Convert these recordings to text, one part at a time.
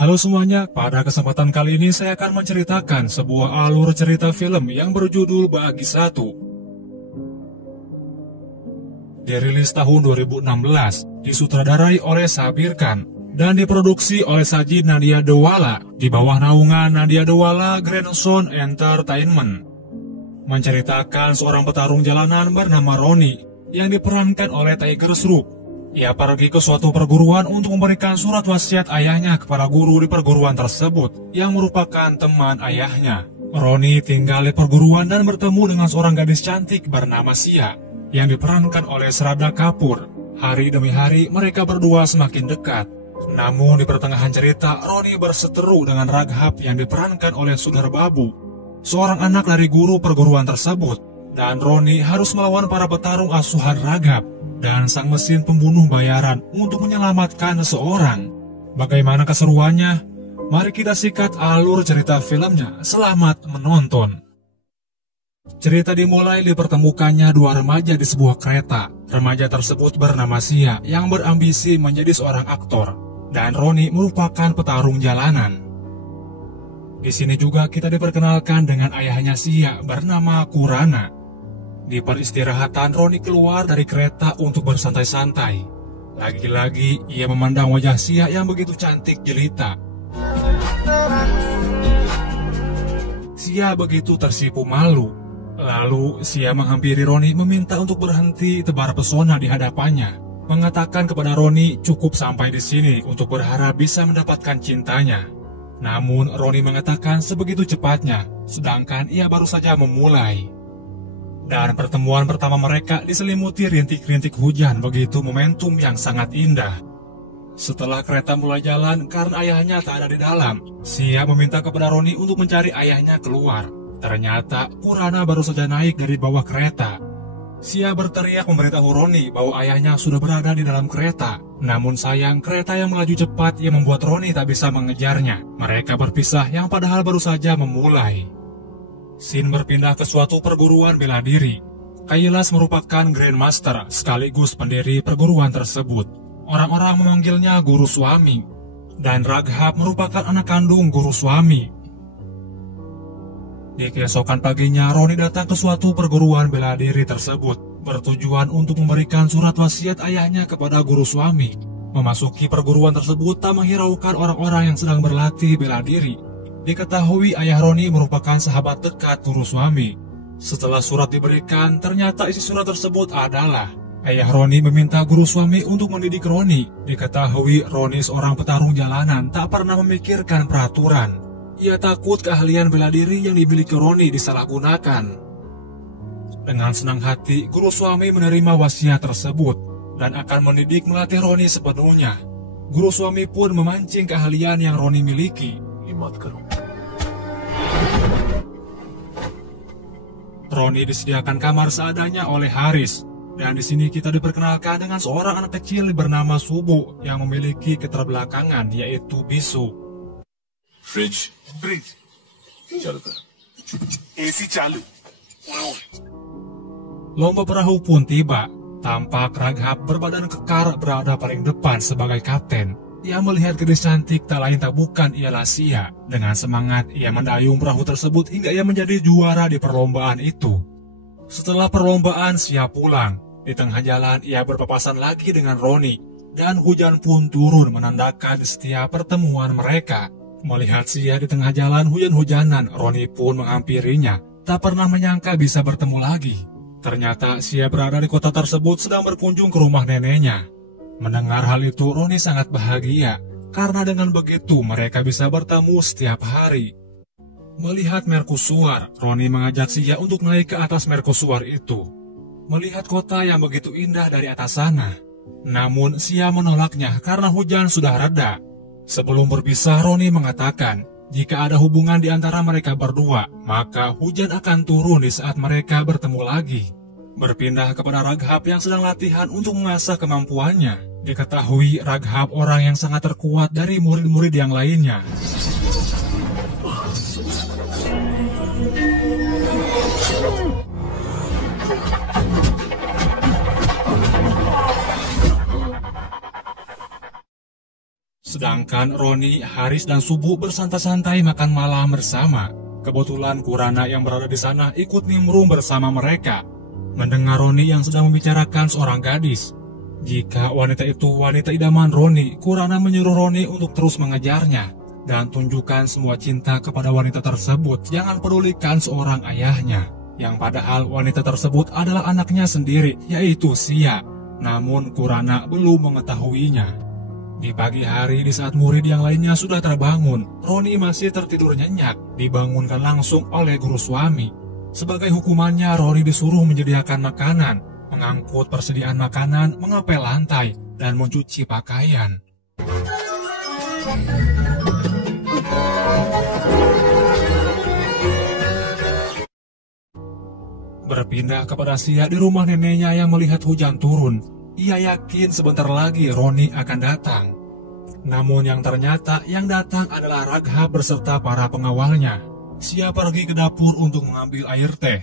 Halo semuanya, pada kesempatan kali ini saya akan menceritakan sebuah alur cerita film yang berjudul Bagi Satu. Dirilis tahun 2016, disutradarai oleh Sabir Khan, dan diproduksi oleh Sajid Nadia Dewala di bawah naungan Nadia Dewala Grandson Entertainment. Menceritakan seorang petarung jalanan bernama Roni yang diperankan oleh Tiger Shroff. Ia pergi ke suatu perguruan untuk memberikan surat wasiat ayahnya kepada guru di perguruan tersebut yang merupakan teman ayahnya. Roni tinggal di perguruan dan bertemu dengan seorang gadis cantik bernama Sia yang diperankan oleh Shraddha Kapoor. Hari demi hari mereka berdua semakin dekat. Namun di pertengahan cerita, Roni berseteru dengan Raghab yang diperankan oleh Sudhar Babu, seorang anak dari guru perguruan tersebut. Dan Roni harus melawan para petarung asuhan Raghab dan sang mesin pembunuh bayaran untuk menyelamatkan seseorang. Bagaimana keseruannya? Mari kita sikat alur cerita filmnya. Selamat menonton. Cerita dimulai dipertemukannya dua remaja di sebuah kereta. Remaja tersebut bernama Sia yang berambisi menjadi seorang aktor, dan Roni merupakan petarung jalanan. Di sini juga kita diperkenalkan dengan ayahnya Sia bernama Kurana. Di peristirahatan, Roni keluar dari kereta untuk bersantai-santai. Lagi-lagi ia memandang wajah Sia yang begitu cantik jelita. Sia begitu tersipu malu. Lalu Sia menghampiri Roni meminta untuk berhenti tebar pesona di hadapannya, mengatakan kepada Roni cukup sampai di sini untuk berharap bisa mendapatkan cintanya. Namun Roni mengatakan sebegitu cepatnya, sedangkan ia baru saja memulai. Dan pertemuan pertama mereka diselimuti rintik-rintik hujan, begitu momentum yang sangat indah. Setelah kereta mulai jalan karena ayahnya tak ada di dalam, Sia meminta kepada Roni untuk mencari ayahnya keluar. Ternyata Kurana baru saja naik dari bawah kereta. Sia berteriak memberitahu Roni bahwa ayahnya sudah berada di dalam kereta. Namun sayang, kereta yang melaju cepat yang membuat Roni tak bisa mengejarnya. Mereka berpisah yang padahal baru saja memulai. Scene berpindah ke suatu perguruan bela diri. Kailas merupakan Grandmaster sekaligus pendiri perguruan tersebut. Orang-orang memanggilnya Guru Swami. Dan Raghab merupakan anak kandung Guru Swami. Di keesokan paginya, Roni datang ke suatu perguruan bela diri tersebut, bertujuan untuk memberikan surat wasiat ayahnya kepada Guru Swami. Memasuki perguruan tersebut tak menghiraukan orang-orang yang sedang berlatih bela diri. Diketahui ayah Roni merupakan sahabat dekat Guru Swami. Setelah surat diberikan, ternyata isi surat tersebut adalah ayah Roni meminta Guru Swami untuk mendidik Roni. Diketahui Roni seorang petarung jalanan tak pernah memikirkan peraturan. Ia takut keahlian bela diri yang dimiliki Roni disalahgunakan. Dengan senang hati, Guru Swami menerima wasiat tersebut dan akan mendidik melatih Roni sepenuhnya. Guru Swami pun memancing keahlian yang Roni miliki. Roni disediakan kamar seadanya oleh Haris, dan di sini kita diperkenalkan dengan seorang anak kecil bernama Subu yang memiliki keterbelakangan, yaitu bisu. Fridge. Chalu kar. AC chalu. Lomba perahu pun tiba. Tampak Raghab berbadan kekar berada paling depan sebagai kapten. Ia melihat gadis cantik tak lain tak bukan ialah Sia. Dengan semangat ia mendayung perahu tersebut hingga ia menjadi juara di perlombaan itu. Setelah perlombaan, Sia pulang. Di tengah jalan ia berpapasan lagi dengan Roni, dan hujan pun turun menandakan setiap pertemuan mereka. Melihat Sia di tengah jalan hujan-hujanan, Roni pun menghampirinya. Tak pernah menyangka bisa bertemu lagi. Ternyata Sia berada di kota tersebut sedang berkunjung ke rumah neneknya. Mendengar hal itu, Roni sangat bahagia, karena dengan begitu mereka bisa bertemu setiap hari. Melihat mercusuar, Roni mengajak Sia untuk naik ke atas mercusuar itu. Melihat kota yang begitu indah dari atas sana. Namun Sia menolaknya karena hujan sudah reda. Sebelum berpisah, Roni mengatakan, jika ada hubungan di antara mereka berdua, maka hujan akan turun di saat mereka bertemu lagi. Berpindah kepada Raghab yang sedang latihan untuk mengasah kemampuannya. Diketahui Raghab orang yang sangat terkuat dari murid-murid yang lainnya. Sedangkan Roni, Haris, dan Subu bersantai-santai makan malam bersama. Kebetulan Kurana yang berada di sana ikut nimbrung bersama mereka. Mendengar Roni yang sedang membicarakan seorang gadis. Jika wanita itu wanita idaman Roni, Kurana menyuruh Roni untuk terus mengejarnya dan tunjukkan semua cinta kepada wanita tersebut. Jangan pedulikan seorang ayahnya, yang padahal wanita tersebut adalah anaknya sendiri, yaitu Sia. Namun Kurana belum mengetahuinya. Di pagi hari, di saat murid yang lainnya sudah terbangun, Roni masih tertidur nyenyak, dibangunkan langsung oleh guru suami. Sebagai hukumannya, Roni disuruh menyediakan makanan, mengangkut persediaan makanan, mengepel lantai, dan mencuci pakaian. Berpindah kepada Sia di rumah neneknya yang melihat hujan turun. Ia yakin sebentar lagi Roni akan datang. Namun yang ternyata yang datang adalah Raghab beserta para pengawalnya. Sia pergi ke dapur untuk mengambil air teh.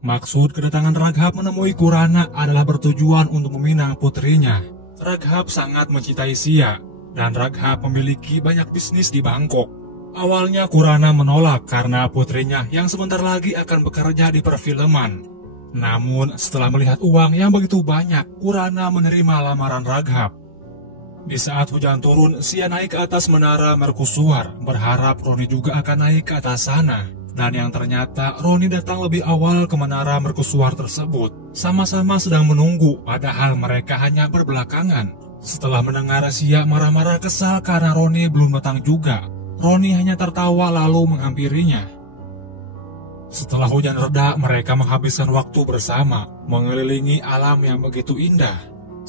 Maksud kedatangan Raghab menemui Kurana adalah bertujuan untuk meminang putrinya. Raghab sangat mencintai Sia, dan Raghab memiliki banyak bisnis di Bangkok. Awalnya Kurana menolak karena putrinya yang sebentar lagi akan bekerja di perfilman. Namun setelah melihat uang yang begitu banyak, Kurana menerima lamaran Raghab. Di saat hujan turun, Sia naik ke atas menara mercusuar, berharap Roni juga akan naik ke atas sana. Dan yang ternyata Roni datang lebih awal ke menara mercusuar tersebut. Sama-sama sedang menunggu, padahal mereka hanya berbelakangan. Setelah mendengar Sia marah-marah kesal karena Roni belum datang juga, Roni hanya tertawa lalu menghampirinya. Setelah hujan reda, mereka menghabiskan waktu bersama, mengelilingi alam yang begitu indah.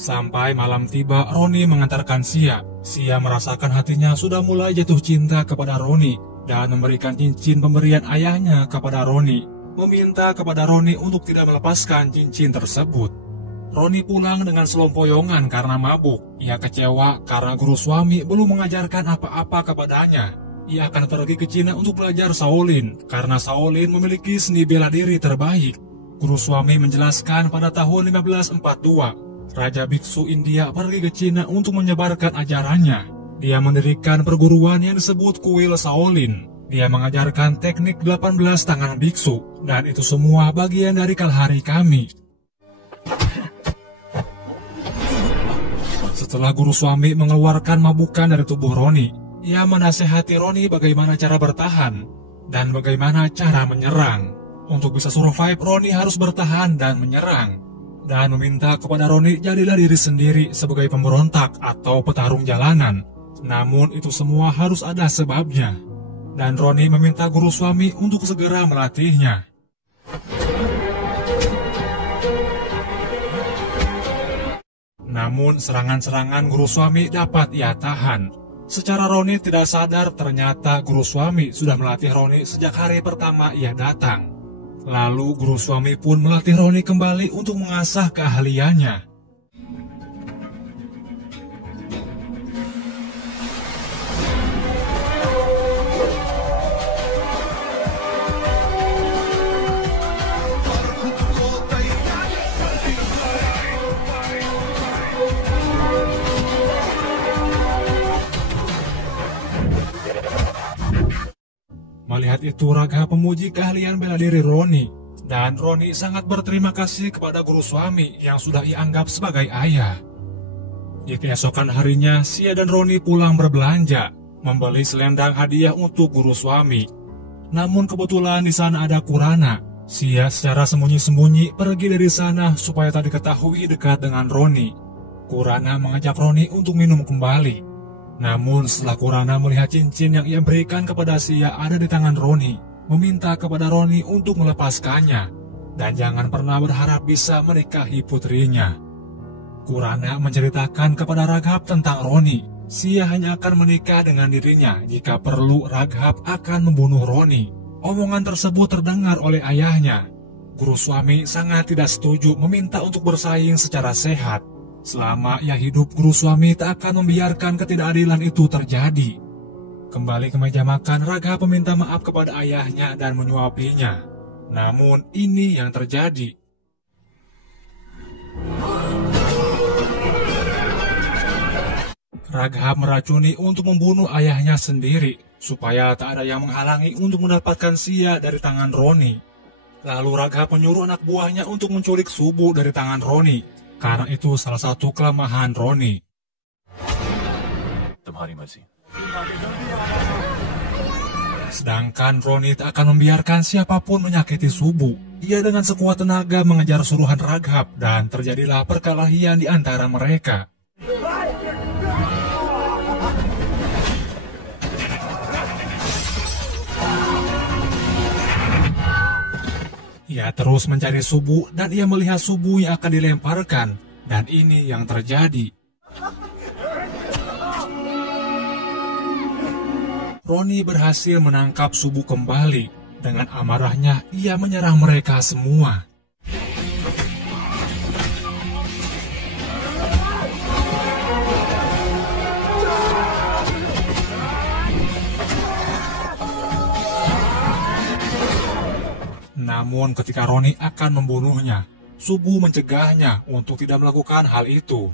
Sampai malam tiba, Roni mengantarkan Sia. Sia merasakan hatinya sudah mulai jatuh cinta kepada Roni, dan memberikan cincin pemberian ayahnya kepada Roni, meminta kepada Roni untuk tidak melepaskan cincin tersebut. Roni pulang dengan selompoyongan karena mabuk. Ia kecewa karena guru suami belum mengajarkan apa-apa kepadanya. Ia akan pergi ke Cina untuk belajar Shaolin, karena Shaolin memiliki seni bela diri terbaik. Guru suami menjelaskan pada tahun 1542, Raja Biksu India pergi ke Cina untuk menyebarkan ajarannya. Dia mendirikan perguruan yang disebut Kuil Shaolin. Dia mengajarkan teknik 18 tangan biksu, dan itu semua bagian dari kalahari kami. Setelah guru suami mengeluarkan mabukan dari tubuh Roni, ia menasehati Roni bagaimana cara bertahan dan bagaimana cara menyerang. Untuk bisa survive, Roni harus bertahan dan menyerang. Dan meminta kepada Roni jadilah diri sendiri sebagai pemberontak atau petarung jalanan. Namun itu semua harus ada sebabnya. Dan Roni meminta guru suami untuk segera melatihnya. Namun serangan-serangan guru suami dapat ia tahan. Secara Roni tidak sadar ternyata guru suami sudah melatih Roni sejak hari pertama ia datang. Lalu guru suami pun melatih Roni kembali untuk mengasah keahliannya. Melihat itu, Raghab memuji keahlian bela diri Roni, dan Roni sangat berterima kasih kepada guru suami yang sudah ia anggap sebagai ayah. Di keesokan harinya, Sia dan Roni pulang berbelanja, membeli selendang hadiah untuk guru suami. Namun kebetulan di sana ada Kurana. Sia secara sembunyi-sembunyi pergi dari sana supaya tak diketahui dekat dengan Roni. Kurana mengajak Roni untuk minum kembali. Namun setelah Kurana melihat cincin yang ia berikan kepada Sia ada di tangan Roni, meminta kepada Roni untuk melepaskannya, dan jangan pernah berharap bisa menikahi putrinya. Kurana menceritakan kepada Raghab tentang Roni. Sia hanya akan menikah dengan dirinya jika perlu Raghab akan membunuh Roni. Omongan tersebut terdengar oleh ayahnya. Guru suami sangat tidak setuju meminta untuk bersaing secara sehat. Selama ia hidup, guru suami tak akan membiarkan ketidakadilan itu terjadi. Kembali ke meja makan, Raghab meminta maaf kepada ayahnya dan menyuapinya. Namun ini yang terjadi. Raghab meracuni untuk membunuh ayahnya sendiri, supaya tak ada yang menghalangi untuk mendapatkan Sia dari tangan Roni. Lalu Raghab menyuruh anak buahnya untuk menculik Subu dari tangan Roni, karena itu salah satu kelemahan Roni. तुम्हारी मर्जी। Sedangkan Roni tak akan membiarkan siapapun menyakiti Subu. Ia dengan sekuat tenaga mengejar suruhan Raghab dan terjadilah perkelahian di antara mereka. Ia terus mencari Subu dan ia melihat Subu yang akan dilemparkan, dan ini yang terjadi. Roni berhasil menangkap Subu kembali. Dengan amarahnya, ia menyerang mereka semua. Namun ketika Roni akan membunuhnya, Subu mencegahnya untuk tidak melakukan hal itu.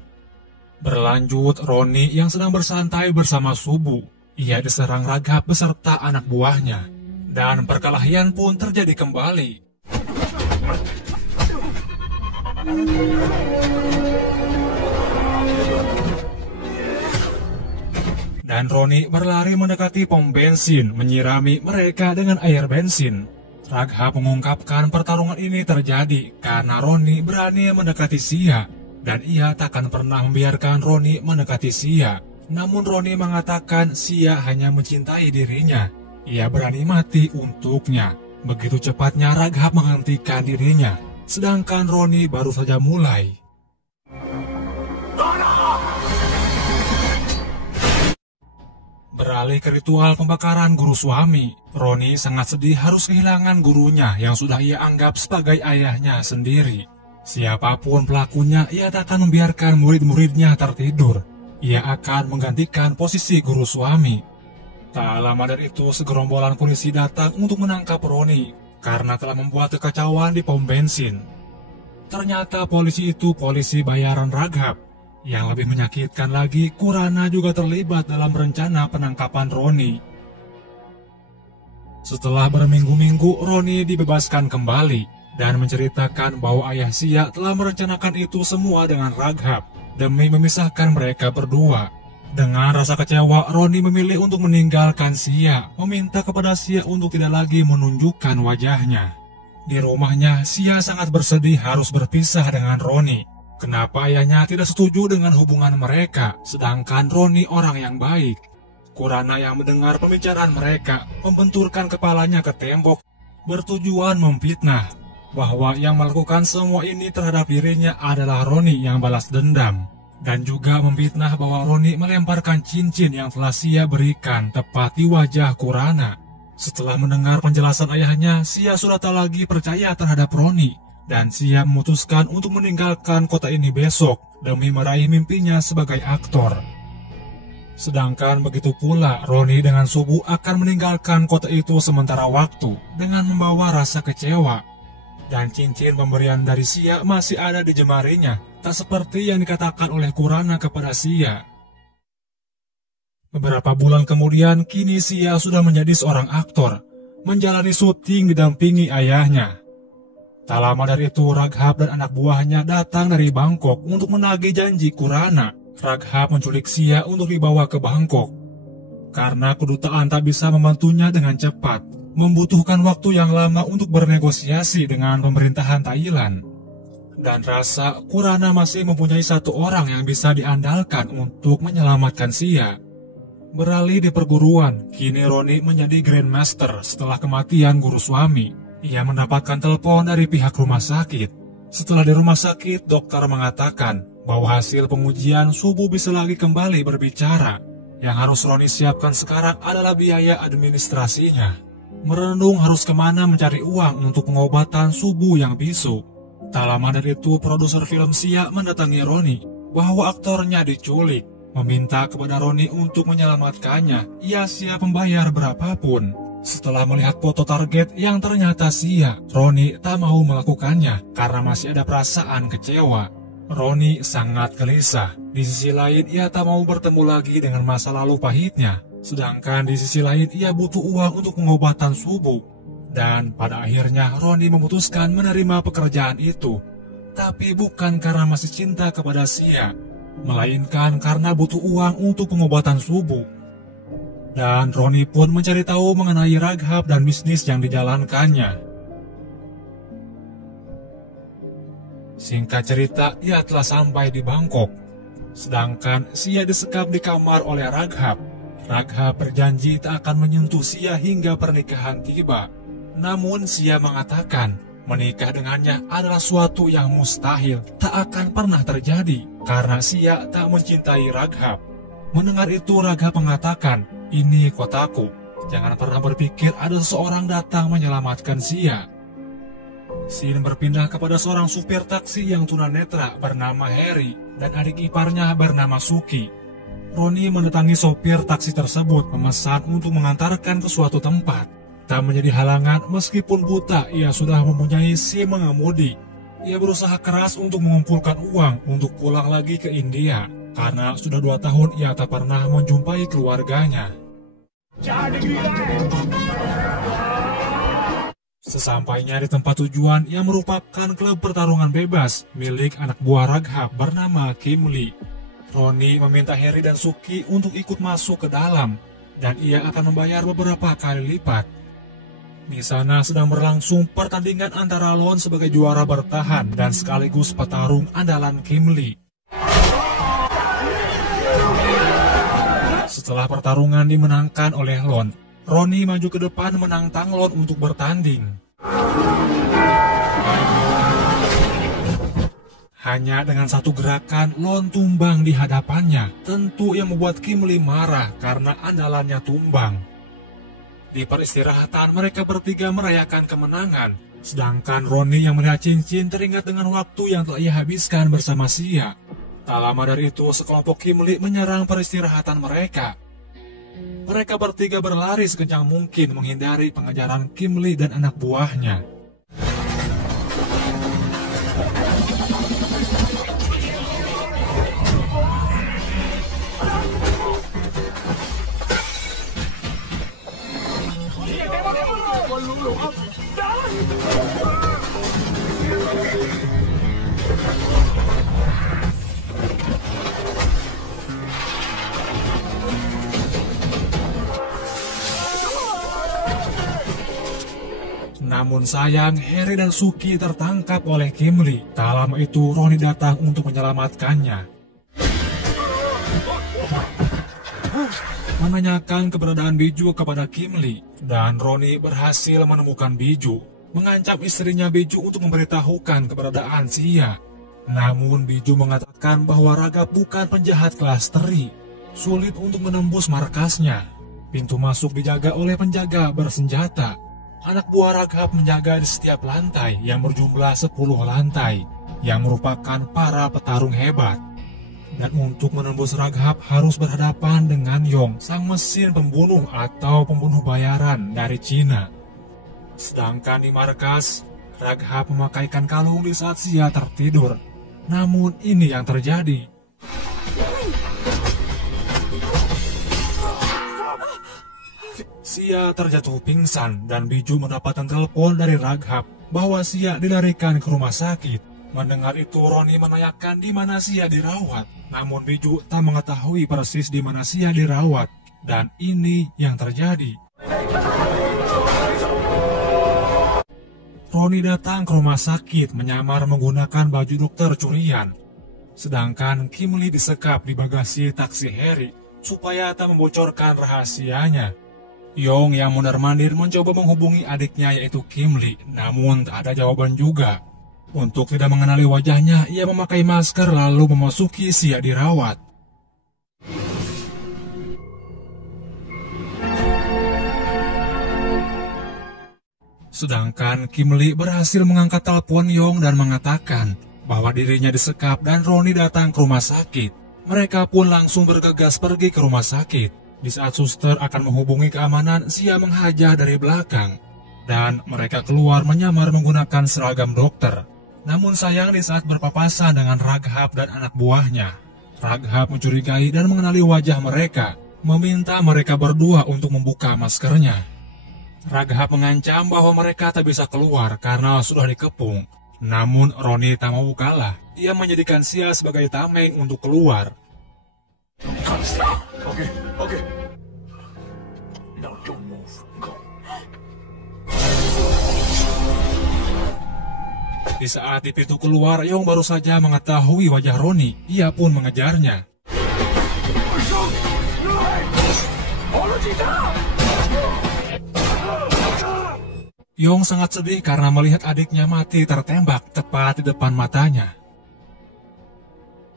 Berlanjut, Roni yang sedang bersantai bersama Subu, ia diserang Raghab beserta anak buahnya, dan perkelahian pun terjadi kembali. Dan Roni berlari mendekati pom bensin, menyirami mereka dengan air bensin. Raghab mengungkapkan pertarungan ini terjadi karena Roni berani mendekati Sia, dan ia takkan pernah membiarkan Roni mendekati Sia. Namun Roni mengatakan Sia hanya mencintai dirinya. Ia berani mati untuknya. Begitu cepatnya Raghab menghentikan dirinya, sedangkan Roni baru saja mulai. Beralih ke ritual pembakaran guru suami, Roni sangat sedih harus kehilangan gurunya yang sudah ia anggap sebagai ayahnya sendiri. Siapapun pelakunya, ia tak akan membiarkan murid-muridnya tertidur. Ia akan menggantikan posisi guru suami. Tak lama dari itu, segerombolan polisi datang untuk menangkap Roni karena telah membuat kekacauan di pom bensin. Ternyata polisi itu polisi bayaran Raghab. Yang lebih menyakitkan lagi, Kurana juga terlibat dalam rencana penangkapan Roni. Setelah berminggu-minggu, Roni dibebaskan kembali dan menceritakan bahwa ayah Sia telah merencanakan itu semua dengan Raghab demi memisahkan mereka berdua. Dengan rasa kecewa, Roni memilih untuk meninggalkan Sia, meminta kepada Sia untuk tidak lagi menunjukkan wajahnya. Di rumahnya, Sia sangat bersedih harus berpisah dengan Roni. Kenapa ayahnya tidak setuju dengan hubungan mereka, sedangkan Roni orang yang baik. Kurana yang mendengar pembicaraan mereka membenturkan kepalanya ke tembok, bertujuan memfitnah bahwa yang melakukan semua ini terhadap dirinya adalah Roni yang balas dendam, dan juga memfitnah bahwa Roni melemparkan cincin yang telah Sia berikan tepat di wajah Kurana. Setelah mendengar penjelasan ayahnya, Sia sudah tak lagi percaya terhadap Roni, dan Sia memutuskan untuk meninggalkan kota ini besok demi meraih mimpinya sebagai aktor. Sedangkan begitu pula Roni dengan Subu akan meninggalkan kota itu sementara waktu dengan membawa rasa kecewa. Dan cincin pemberian dari Sia masih ada di jemarinya, tak seperti yang dikatakan oleh Kurana kepada Sia. Beberapa bulan kemudian, kini Sia sudah menjadi seorang aktor, menjalani syuting didampingi ayahnya. Tak lama dari itu, Raghab dan anak buahnya datang dari Bangkok untuk menagih janji Kurana. Raghab menculik Sia untuk dibawa ke Bangkok. Karena kedutaan tak bisa membantunya dengan cepat, membutuhkan waktu yang lama untuk bernegosiasi dengan pemerintahan Thailand. Dan rasa Kurana masih mempunyai satu orang yang bisa diandalkan untuk menyelamatkan Sia. Beralih di perguruan, kini Roni menjadi Grandmaster setelah kematian guru suami. Ia mendapatkan telepon dari pihak rumah sakit. Setelah di rumah sakit, dokter mengatakan bahwa hasil pengujian Subu bisa lagi kembali berbicara. Yang harus Roni siapkan sekarang adalah biaya administrasinya. Merenung harus kemana mencari uang untuk pengobatan Subu yang bisu. Tak lama dari itu, produser film Sia mendatangi Roni bahwa aktornya diculik. Meminta kepada Roni untuk menyelamatkannya. Ia siap membayar berapapun. Setelah melihat foto target yang ternyata Sia, Roni tak mau melakukannya karena masih ada perasaan kecewa. Roni sangat gelisah. Di sisi lain, ia tak mau bertemu lagi dengan masa lalu pahitnya. Sedangkan di sisi lain, ia butuh uang untuk pengobatan subuh. Dan pada akhirnya, Roni memutuskan menerima pekerjaan itu. Tapi bukan karena masih cinta kepada Sia, melainkan karena butuh uang untuk pengobatan subuh. Dan Roni pun mencari tahu mengenai Raghab dan bisnis yang dijalankannya. Singkat cerita, ia telah sampai di Bangkok. Sedangkan Sia disekap di kamar oleh Raghab. Raghab berjanji tak akan menyentuh Sia hingga pernikahan tiba. Namun Sia mengatakan menikah dengannya adalah suatu yang mustahil, tak akan pernah terjadi karena Sia tak mencintai Raghab. Mendengar itu Raghab mengatakan, "Ini kotaku, jangan pernah berpikir ada seseorang datang menyelamatkan Sia." Scene berpindah kepada seorang supir taksi yang tunanetra bernama Harry dan adik iparnya bernama Suki. Roni mendatangi sopir taksi tersebut memesan untuk mengantarkan ke suatu tempat. Tak menjadi halangan meskipun buta, ia sudah mempunyai SIM mengemudi. Ia berusaha keras untuk mengumpulkan uang untuk pulang lagi ke India, karena sudah 2 tahun ia tak pernah menjumpai keluarganya. Sesampainya di tempat tujuan yang merupakan klub pertarungan bebas milik anak buah Raghab bernama Kim Lee, Roni meminta Harry dan Suki untuk ikut masuk ke dalam, dan ia akan membayar beberapa kali lipat. Di sana sedang berlangsung pertandingan antara Lon sebagai juara bertahan dan sekaligus petarung andalan Kim Lee. Setelah pertarungan dimenangkan oleh Lon, Roni maju ke depan menantang Lon untuk bertanding. Hanya dengan satu gerakan, Lon tumbang di hadapannya. Tentu yang membuat Kim Lee marah karena andalannya tumbang. Di peristirahatan, mereka bertiga merayakan kemenangan. Sedangkan Roni yang melihat cincin teringat dengan waktu yang telah ia habiskan bersama Sia. Tak lama dari itu, sekelompok Kim Lee menyerang peristirahatan mereka. Mereka bertiga berlari sekencang mungkin menghindari pengejaran Kim Lee dan anak buahnya. Namun sayang, Harry dan Suki tertangkap oleh Kim Lee. Tak lama itu, Roni datang untuk menyelamatkannya. Menanyakan keberadaan Biju kepada Kim Lee, dan Roni berhasil menemukan Biju. Mengancam istrinya Biju untuk memberitahukan keberadaan Sia. Namun Biju mengatakan bahwa Raghab bukan penjahat kelas teri. Sulit untuk menembus markasnya. Pintu masuk dijaga oleh penjaga bersenjata. Anak buah Raghab menjaga di setiap lantai yang berjumlah 10 lantai, yang merupakan para petarung hebat. Dan untuk menembus Raghab harus berhadapan dengan Yong, sang mesin pembunuh atau pembunuh bayaran dari Cina. Sedangkan di markas, Raghab memakaikan kalung di saat Sia tertidur. Namun ini yang terjadi. Sia terjatuh pingsan dan Biju mendapatkan telepon dari Raghab bahwa Sia dilarikan ke rumah sakit. Mendengar itu, Roni menanyakan di mana Sia dirawat. Namun Biju tak mengetahui persis di mana Sia dirawat. Dan ini yang terjadi. Roni datang ke rumah sakit menyamar menggunakan baju dokter curian. Sedangkan Kim Lee disekap di bagasi taksi Harry supaya tak membocorkan rahasianya. Yong yang mondar-mandir mencoba menghubungi adiknya yaitu Kim Lee, namun tak ada jawaban juga. Untuk tidak mengenali wajahnya, ia memakai masker lalu memasuki Sia dirawat. Sedangkan Kim Lee berhasil mengangkat telepon Yong dan mengatakan bahwa dirinya disekap dan Roni datang ke rumah sakit. Mereka pun langsung bergegas pergi ke rumah sakit. Di saat suster akan menghubungi keamanan, Sia menghajar dari belakang. Dan mereka keluar menyamar menggunakan seragam dokter. Namun sayang di saat berpapasan dengan Raghab dan anak buahnya, Raghab mencurigai dan mengenali wajah mereka, meminta mereka berdua untuk membuka maskernya. Raghab mengancam bahwa mereka tak bisa keluar karena sudah dikepung. Namun Roni tak mau kalah. Ia menjadikan Sia sebagai tameng untuk keluar. Okay. Now don't move. Go. Di saat di pintu keluar, Yong baru saja mengetahui wajah Roni. Ia pun mengejarnya. Yong sangat sedih karena melihat adiknya mati tertembak tepat di depan matanya.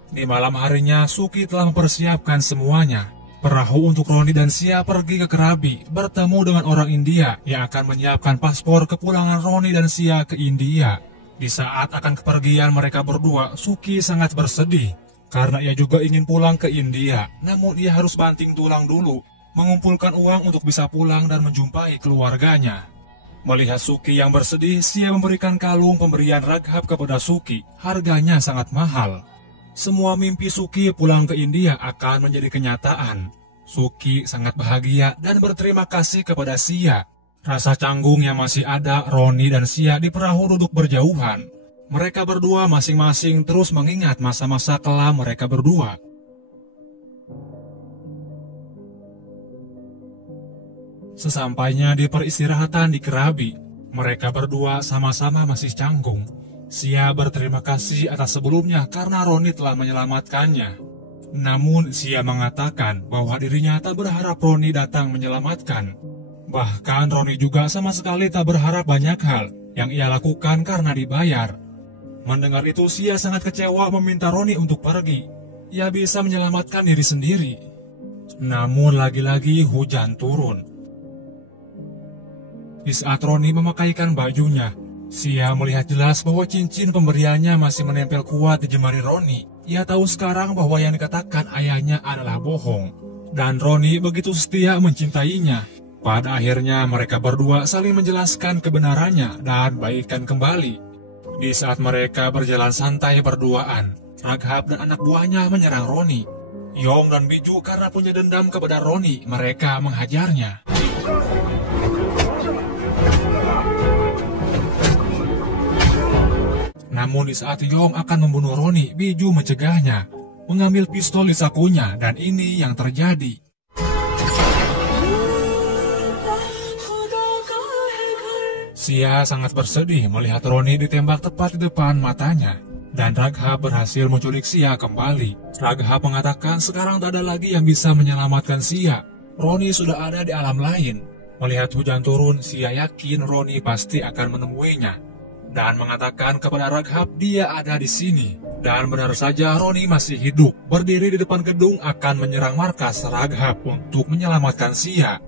Di malam harinya, Suki telah mempersiapkan semuanya. Perahu untuk Roni dan Sia pergi ke Krabi, bertemu dengan orang India yang akan menyiapkan paspor kepulangan Roni dan Sia ke India. Di saat akan kepergian mereka berdua, Suki sangat bersedih karena ia juga ingin pulang ke India. Namun ia harus banting tulang dulu, mengumpulkan uang untuk bisa pulang dan menjumpai keluarganya. Melihat Suki yang bersedih, Sia memberikan kalung pemberian Raghab kepada Suki. Harganya sangat mahal. Semua mimpi Suki pulang ke India akan menjadi kenyataan. Suki sangat bahagia dan berterima kasih kepada Sia. Rasa canggung yang masih ada, Roni dan Sia di perahu duduk berjauhan. Mereka berdua masing-masing terus mengingat masa-masa kelam mereka berdua. Sesampainya di peristirahatan di Krabi, mereka berdua sama-sama masih canggung. Sia berterima kasih atas sebelumnya karena Roni telah menyelamatkannya. Namun Sia mengatakan bahwa dirinya tak berharap Roni datang menyelamatkan. Bahkan Roni juga sama sekali tak berharap banyak hal yang ia lakukan karena dibayar. Mendengar itu, Sia sangat kecewa meminta Roni untuk pergi. Ia bisa menyelamatkan diri sendiri. Namun lagi-lagi hujan turun. Di saat Roni memakaikan bajunya, Sia melihat jelas bahwa cincin pemberiannya masih menempel kuat di jemari Roni. Ia tahu sekarang bahwa yang dikatakan ayahnya adalah bohong. Dan Roni begitu setia mencintainya. Pada akhirnya mereka berdua saling menjelaskan kebenarannya dan baikan kembali. Di saat mereka berjalan santai berduaan, Raghab dan anak buahnya menyerang Roni. Yong dan Biju karena punya dendam kepada Roni, mereka menghajarnya. Namun di saat Yong akan membunuh Roni, Biju mencegahnya, mengambil pistol di sakunya, dan ini yang terjadi. Sia sangat bersedih melihat Roni ditembak tepat di depan matanya, dan Raghab berhasil menculik Sia kembali. Raghab mengatakan sekarang tak ada lagi yang bisa menyelamatkan Sia. Roni sudah ada di alam lain. Melihat hujan turun, Sia yakin Roni pasti akan menemuinya. Dan mengatakan kepada Raghab dia ada di sini. Dan benar saja Roni masih hidup, berdiri di depan gedung akan menyerang markas Raghab untuk menyelamatkan Sia.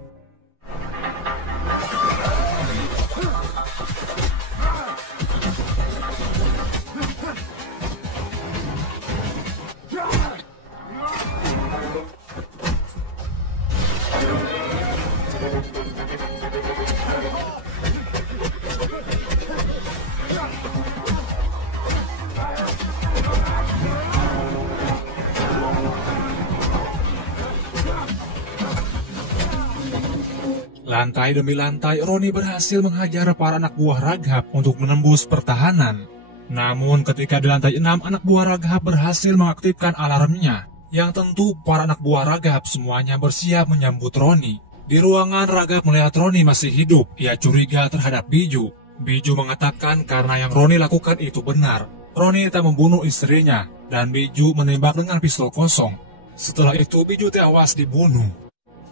Lantai demi lantai, Roni berhasil menghajar para anak buah Raghab untuk menembus pertahanan. Namun ketika di lantai 6, anak buah Raghab berhasil mengaktifkan alarmnya. Yang tentu para anak buah Raghab semuanya bersiap menyambut Roni. Di ruangan, Raghab melihat Roni masih hidup. Ia curiga terhadap Biju. Biju mengatakan karena yang Roni lakukan itu benar. Roni tak membunuh istrinya, dan Biju menembak dengan pistol kosong. Setelah itu Biju tewas dibunuh.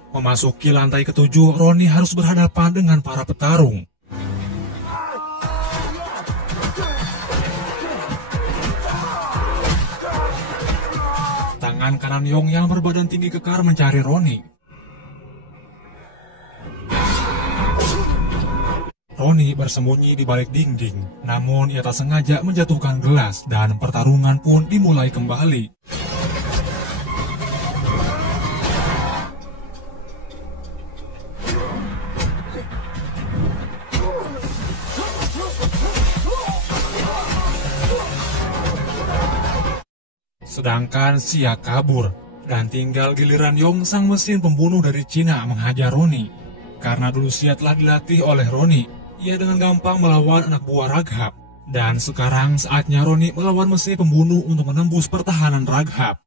Memasuki lantai ke-7, Roni harus berhadapan dengan para petarung. Tangan kanan Yong yang berbadan tinggi kekar mencari Roni. Roni bersembunyi di balik dinding, namun ia tak sengaja menjatuhkan gelas dan pertarungan pun dimulai kembali. Sedangkan Sia kabur, dan tinggal giliran Yong sang mesin pembunuh dari Cina menghajar Roni. Karena dulu Sia telah dilatih oleh Roni, ia dengan gampang melawan anak buah Raghab. Dan sekarang saatnya Roni melawan mesin pembunuh untuk menembus pertahanan Raghab.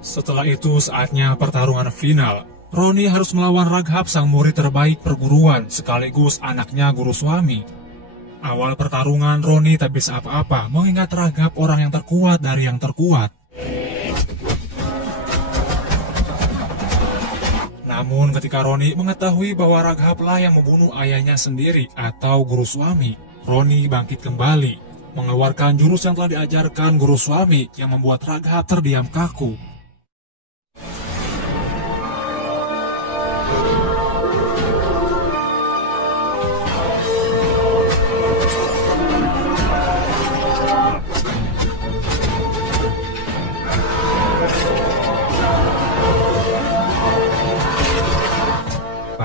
Setelah itu saatnya pertarungan final. Roni harus melawan Raghab sang murid terbaik perguruan sekaligus anaknya guru suami. Awal pertarungan Roni tak bisa apa-apa mengingat Raghab orang yang terkuat dari yang terkuat. Namun ketika Roni mengetahui bahwa Raghab lah yang membunuh ayahnya sendiri atau guru suami, Roni bangkit kembali, mengeluarkan jurus yang telah diajarkan guru suami yang membuat Raghab terdiam kaku.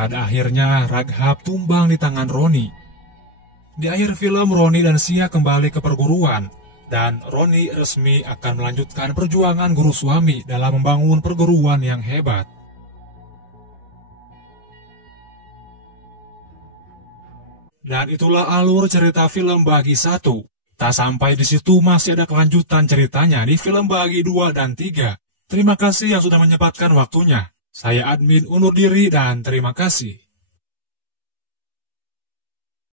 Pada akhirnya Raghab tumbang di tangan Roni. Di akhir film Roni dan Sia kembali ke perguruan, dan Roni resmi akan melanjutkan perjuangan guru suami dalam membangun perguruan yang hebat. Dan itulah alur cerita film bagi 1. Tak sampai di situ masih ada kelanjutan ceritanya di film bagi 2 dan 3. Terima kasih yang sudah menyempatkan waktunya. Saya admin undur diri dan terima kasih.